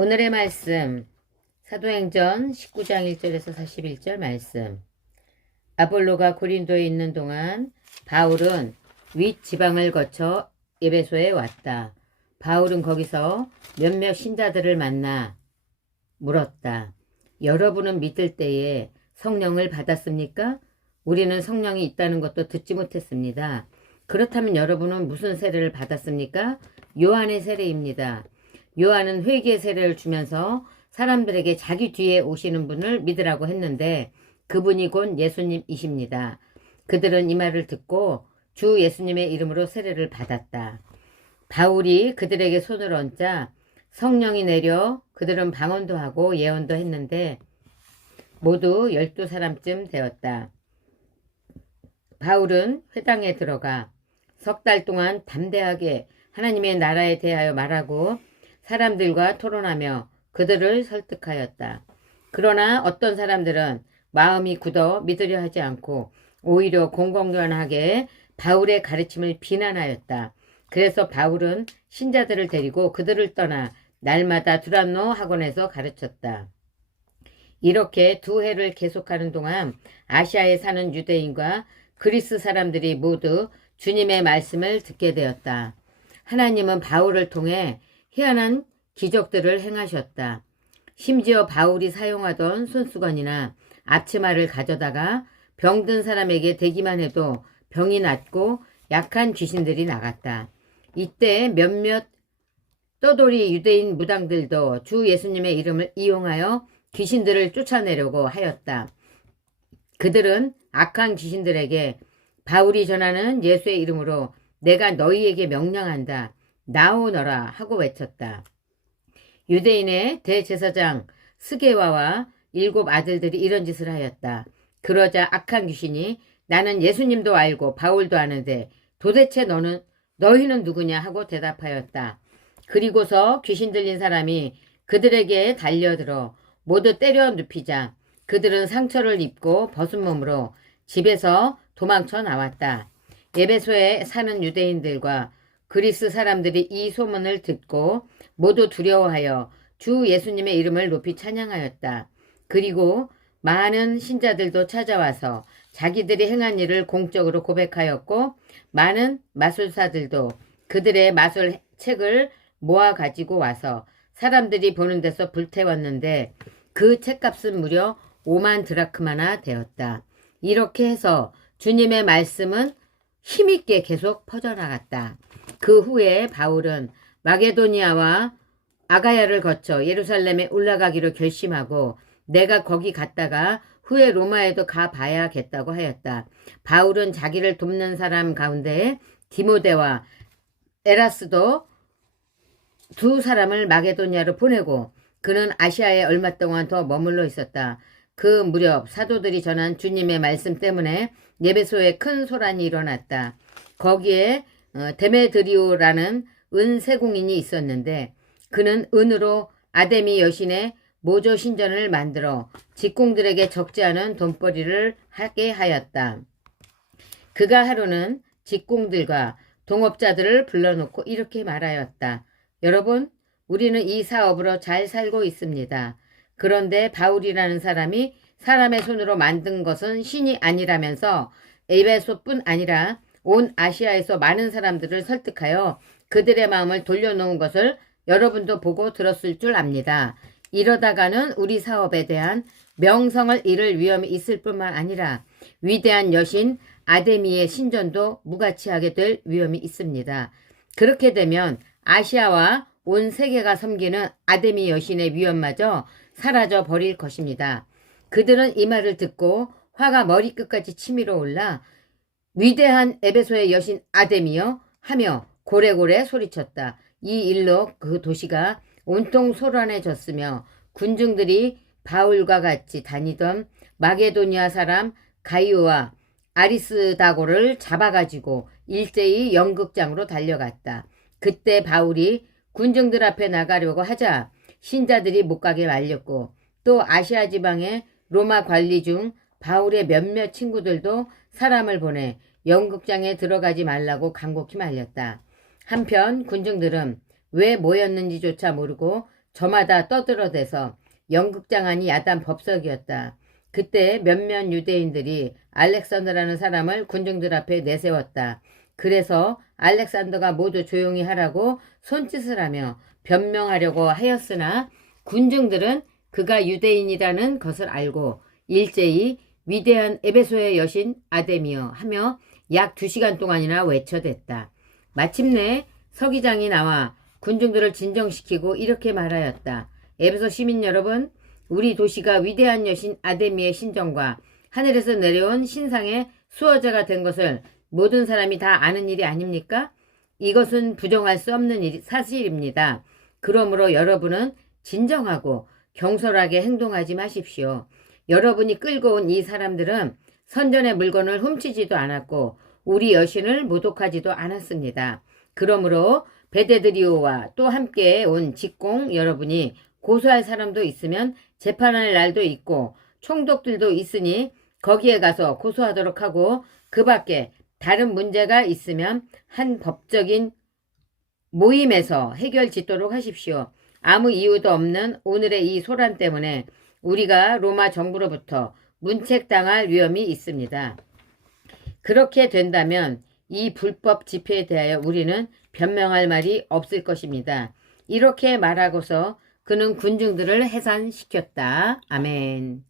오늘의 말씀 사도행전 19장 1절에서 41절 말씀. 아볼로가 고린도에 있는 동안 바울은 윗 지방을 거쳐 에베소에 왔다. 바울은 거기서 몇몇 신자들을 만나 물었다. 여러분은 믿을 때에 성령을 받았습니까? 우리는 성령이 있다는 것도 듣지 못했습니다. 그렇다면 여러분은 무슨 세례를 받았습니까? 요한의 세례입니다. 요한은 회개의 세례를 주면서 사람들에게 자기 뒤에 오시는 분을 믿으라고 했는데 그분이 곧 예수님이십니다. 그들은 이 말을 듣고 주 예수님의 이름으로 세례를 받았다. 바울이 그들에게 손을 얹자 성령이 내려 그들은 방언도 하고 예언도 했는데 모두 12사람쯤 되었다. 바울은 회당에 들어가 석 달 동안 담대하게 하나님의 나라에 대하여 말하고 사람들과 토론하며 그들을 설득하였다. 그러나 어떤 사람들은 마음이 굳어 믿으려 하지 않고 오히려 공공연하게 바울의 가르침을 비난하였다. 그래서 바울은 신자들을 데리고 그들을 떠나 날마다 두란노 학원에서 가르쳤다. 이렇게 2해를 계속하는 동안 아시아에 사는 유대인과 그리스 사람들이 모두 주님의 말씀을 듣게 되었다. 하나님은 바울을 통해 희한한 기적들을 행하셨다. 심지어 바울이 사용하던 손수건이나 앞치마를 가져다가 병든 사람에게 대기만 해도 병이 낫고 약한 귀신들이 나갔다. 이때 몇몇 떠돌이 유대인 무당들도 주 예수님의 이름을 이용하여 귀신들을 쫓아내려고 하였다. 그들은 악한 귀신들에게 바울이 전하는 예수의 이름으로 내가 너희에게 명령한다. 나오너라 하고 외쳤다. 유대인의 대제사장 스게와와 7 아들들이 이런 짓을 하였다. 그러자 악한 귀신이 나는 예수님도 알고 바울도 아는데 도대체 너희는 누구냐 하고 대답하였다. 그리고서 귀신 들린 사람이 그들에게 달려들어 모두 때려 눕히자 그들은 상처를 입고 벗은 몸으로 집에서 도망쳐 나왔다. 에베소에 사는 유대인들과 그리스 사람들이 이 소문을 듣고 모두 두려워하여 주 예수님의 이름을 높이 찬양하였다. 그리고 많은 신자들도 찾아와서 자기들이 행한 일을 공적으로 고백하였고 많은 마술사들도 그들의 마술 책을 모아 가지고 와서 사람들이 보는 데서 불태웠는데 그 책값은 무려 5만 드라크마나 되었다. 이렇게 해서 주님의 말씀은 힘있게 계속 퍼져나갔다. 그 후에 바울은 마게도니아와 아가야를 거쳐 예루살렘에 올라가기로 결심하고 내가 거기 갔다가 후에 로마에도 가봐야겠다고 하였다. 바울은 자기를 돕는 사람 가운데 디모데와 에라스도 2 사람을 마게도니아로 보내고 그는 아시아에 얼마 동안 더 머물러 있었다. 그 무렵 사도들이 전한 주님의 말씀 때문에 에베소에 큰 소란이 일어났다. 거기에 데메드리오라는 은세공인이 있었는데 그는 은으로 아데미 여신의 모조 신전을 만들어 직공들에게 적지 않은 돈벌이를 하게 하였다. 그가 하루는 직공들과 동업자들을 불러놓고 이렇게 말하였다. 여러분, 우리는 이 사업으로 잘 살고 있습니다. 그런데 바울이라는 사람이 사람의 손으로 만든 것은 신이 아니라면서 에베소뿐 아니라 온 아시아에서 많은 사람들을 설득하여 그들의 마음을 돌려놓은 것을 여러분도 보고 들었을 줄 압니다. 이러다가는 우리 사업에 대한 명성을 잃을 위험이 있을 뿐만 아니라 위대한 여신 아데미의 신전도 무가치하게 될 위험이 있습니다. 그렇게 되면 아시아와 온 세계가 섬기는 아데미 여신의 위엄마저 사라져 버릴 것입니다. 그들은 이 말을 듣고 화가 머리끝까지 치밀어 올라 위대한 에베소의 여신 아데미여 하며 고래고래 소리쳤다. 이 일로 그 도시가 온통 소란해졌으며 군중들이 바울과 같이 다니던 마게도니아 사람 가이오와 아리스다고를 잡아가지고 일제히 연극장으로 달려갔다. 그때 바울이 군중들 앞에 나가려고 하자 신자들이 못 가게 말렸고 또 아시아 지방의 로마 관리 중 바울의 몇몇 친구들도 사람을 보내 연극장에 들어가지 말라고 간곡히 말렸다. 한편 군중들은 왜 모였는지조차 모르고 저마다 떠들어대서 연극장 안이 야단 법석이었다. 그때 몇몇 유대인들이 알렉산더라는 사람을 군중들 앞에 내세웠다. 그래서 알렉산더가 모두 조용히 하라고 손짓을 하며 변명하려고 하였으나 군중들은 그가 유대인이라는 것을 알고 일제히 위대한 에베소의 여신 아데미여 하며 약 2시간 동안이나 외쳐댔다. 마침내 서기장이 나와 군중들을 진정시키고 이렇게 말하였다. 에베소 시민 여러분, 우리 도시가 위대한 여신 아데미의 신정과 하늘에서 내려온 신상의 수호자가 된 것을 모든 사람이 다 아는 일이 아닙니까? 이것은 부정할 수 없는 사실입니다. 그러므로 여러분은 진정하고 경솔하게 행동하지 마십시오. 여러분이 끌고 온 이 사람들은 선전의 물건을 훔치지도 않았고 우리 여신을 모독하지도 않았습니다. 그러므로 베데드리오와 또 함께 온 직공 여러분이 고소할 사람도 있으면 재판할 날도 있고 총독들도 있으니 거기에 가서 고소하도록 하고 그 밖에 다른 문제가 있으면 한 법적인 모임에서 해결 짓도록 하십시오. 아무 이유도 없는 오늘의 이 소란 때문에 우리가 로마 정부로부터 문책당할 위험이 있습니다. 그렇게 된다면 이 불법 집회에 대하여 우리는 변명할 말이 없을 것입니다. 이렇게 말하고서 그는 군중들을 해산시켰다. 아멘.